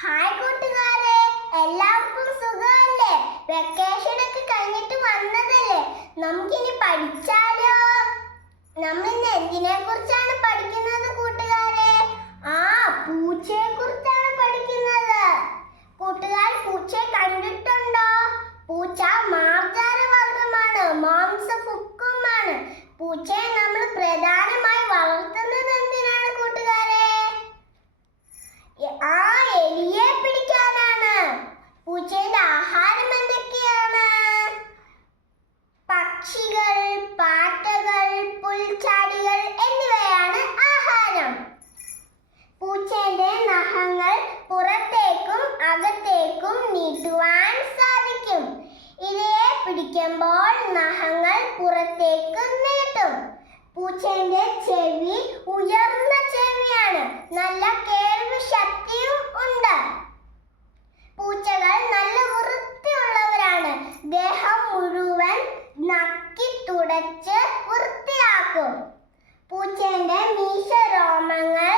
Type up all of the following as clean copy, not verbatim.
Hi കൂട്ടുകാരെ, എല്ലാവർക്കും സുഖമല്ലേ? വെക്കേഷൻ ഒക്കെ കഴിഞ്ഞിട്ട് വന്നതല്ലേ? നമുക്കിനി പഠിച്ചാലോ? നമ്മൾ ഇന്ന് എന്തിനെ കുറിച്ചാണ് പഠിക്കുന്നത് കൂട്ടുകാരെ? പൂച്ചയെ കുറിച്ചാണ് പഠിക്കുന്നത്. കൂട്ടുകാർ പൂച്ചയെ കണ്ടിട്ടുണ്ടോ? പൂച്ച മാർജാരവർഗമാണ്, മാംസഭുക്കുമാണ്. പൂച്ചയെ നമ്മൾ പ്രധാനമായി വളർത്തുന്നത് എന്തിനാണ് കൂട്ടുകാരെ? എലിയെ പിടിക്കാനാണ്. പൂച്ചയുടെ ആഹാരം എന്തൊക്കെയാണ്? പക്ഷികൾ, പാറ്റകൾ, പുൽച്ചാടികൾ എന്നിവയാണ് ആഹാരം. പൂച്ചയുടെ നഖങ്ങൾ പുറത്തേക്കും അകത്തേക്കും നീട്ടുവാൻ സാധിക്കും. ഇരയെ പിടിക്കുമ്പോൾ നഖങ്ങൾ പുറത്തേക്ക് നീട്ടും. പൂച്ചയുടെ ചെവി ഉയർന്ന ചെവിയാണ്, നല്ല കേൾവി ശക്തിയും ഉണ്ട്. പൂച്ചകൾ നല്ല വൃത്തിയുള്ളവരാണ്. ദേഹം മുഴുവൻ നക്കി തുടച്ച് വൃത്തിയാക്കും. പൂച്ചയുടെ മീശ രോമങ്ങൾ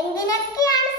എന്തിനൊക്കെയാണ്